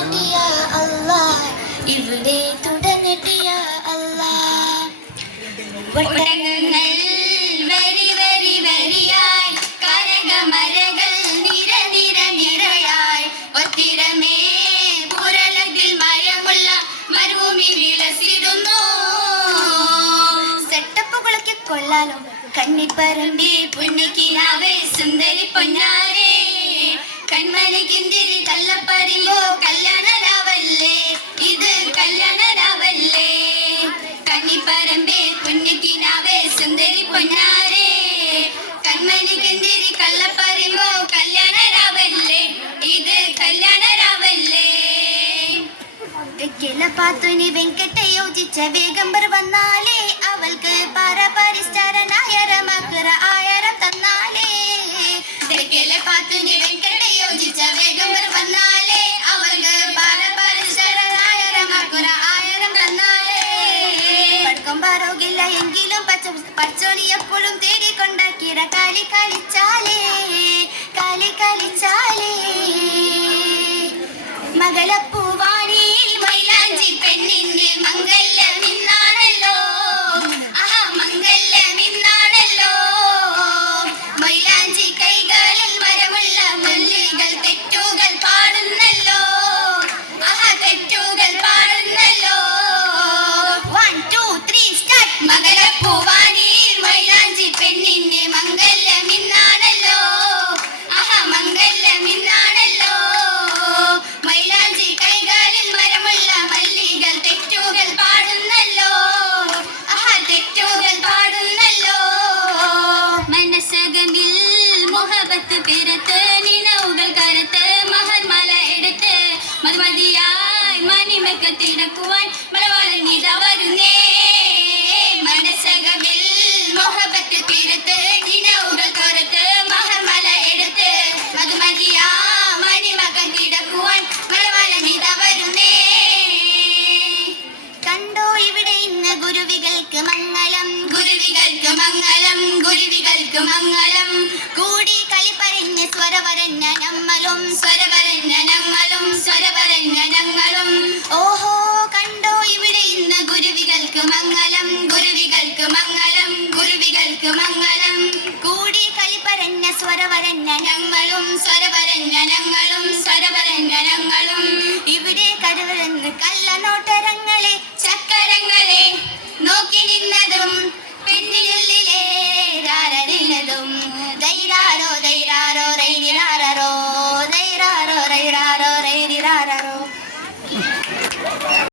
തുടങ്ങട്ടിയ അല്ലാ, ഇവിടെ തുടങ്ങട്ടിയ അല്ലാ. ഒട്ടകങ്ങൾ വരി വരി വരിയായി, കരകമരകൾ നിര നിര നിരയായി, ഒത്തിരമേ പുരലത്തിൽ മരമുള്ള മരുഭൂമി വിലസിടുന്നു. സെട്ടപ്പുകളൊക്കെ കൊള്ളാലോ കന്നിപ്പറമ്പി പുണ്യക്കിനാവേ സുന്ദരി പൊന്നാരേ, കൺമണിക്കിന്തിരി കള്ളപ്പറിമ്പോ കല്യാണരാവല്ലേ, ഇത് കല്യാണരാവല്ലേ. കന്നിപ്പറമ്പേ പുണ്യക്കിനാവേ സുന്ദരി പൊന്നാരേ, കൺമണിക്കിന്തിരി കള്ളപ്പറിമ്പോ കല്യാണരാവല്ലേ, ഇത് കല്യാണരാവല്ലേ. തെക്കില പാത്തുനി വെങ്കട്ട യോജിച്ച വേഗംബർ വന്നാലേ, അവൾക്ക് പരപരിഷ്ഠരനായ രമകര ആയരം തന്നാലേ. തെക്കിലെ പാത്തുനി വെങ്കട്ട യോജിച്ച വേഗംബർ വന്നാലേ, അവൾക്ക് പരപരിഷ്ഠരനായ രമകര ആയിരം തന്നാലേ. പടക്കം പാരോകില്ല എങ്കിലും പച്ചോണി എപ്പോഴും തേടിക്കൊണ്ടാക്കിട കളി കളിച്ചാലേ, കളി കളിച്ചാലേ. മകളപ്പൂവാണിയിൽ മൈലാഞ്ചി പെണ്ണിന്റെ മംഗല്യമിന്നാണല്ലോ, ആഹാ മംഗല്യമിന്നാണല്ലോ. മൈലാഞ്ചി കൈകളിൽ മരമുള്ള മല്ലികൾ തെറ്റുകൾ പാടുന്നല്ലോ, ആഹാ തെറ്റുകൾ പാടുന്നല്ലോ. 1 2 3 സ്റ്റാർട്ട്. മകളപ്പൂവാണിയിൽ മൈലാഞ്ചി പെണ്ണിന്റെ മംഗല്യമിന്നാണല്ലോ, ആഹാ മംഗല്യമിന്നാണല്ലോ. മൈലാഞ്ചി കൈകളിൽ മരമുള്ള മല്ലികൾ തെറ്റുകൾ പാടുന്നല്ലോ, ആഹാ തെറ്റുകൾ പാടുന്നല്ലോ. മനസ്സകമിൽ മുഹബത്ത് പിറത്ത്, നിലവുകൾ കരത്ത്, മഹർമല എടുത്ത്, മധുമതിയായി മണിമക്കത്തിടക്കുവാൻ മലവാളൻ ഇതാ വരുന്നേ. മനസ്സകമിൽ മുഹബത്ത് പിറത്ത്, നിലവുകൾ കരത്ത്, മഹർമല എടുത്ത്, മധുമതിയാ മണിമക്കത്തിടക്കുവാൻ മലവാളൻ ഇതാ വരുന്നേ. കണ്ടോ ഇവിടെ ഇന്ന് ഗുരുവികൾക്ക് മംഗളം, ഗുരുവികൾക്ക് മംഗളം, ഗുരുവികൾക്ക് മംഗളം. കൂടി കളി പറഞ്ഞ സ്വരവരഞ്ഞ നമ്മളും, സ്വരവരഞ്ഞ ഞങ്ങളും, സ്വരവരഞ്ഞ ഞങ്ങളും. ഓഹോ കണ്ടോ ഇവിടെ ഇന്ന് ഗുരുവികൾക്ക് മംഗളം, ഗുരുവികൾക്ക് മംഗളം, ഗുരുവികൾക്ക് മംഗളം. കൂടി കളി പറഞ്ഞ സ്വരവരഞ്ഞ ഞങ്ങളും സ്വരവരഞ്ഞ ഞങ്ങളും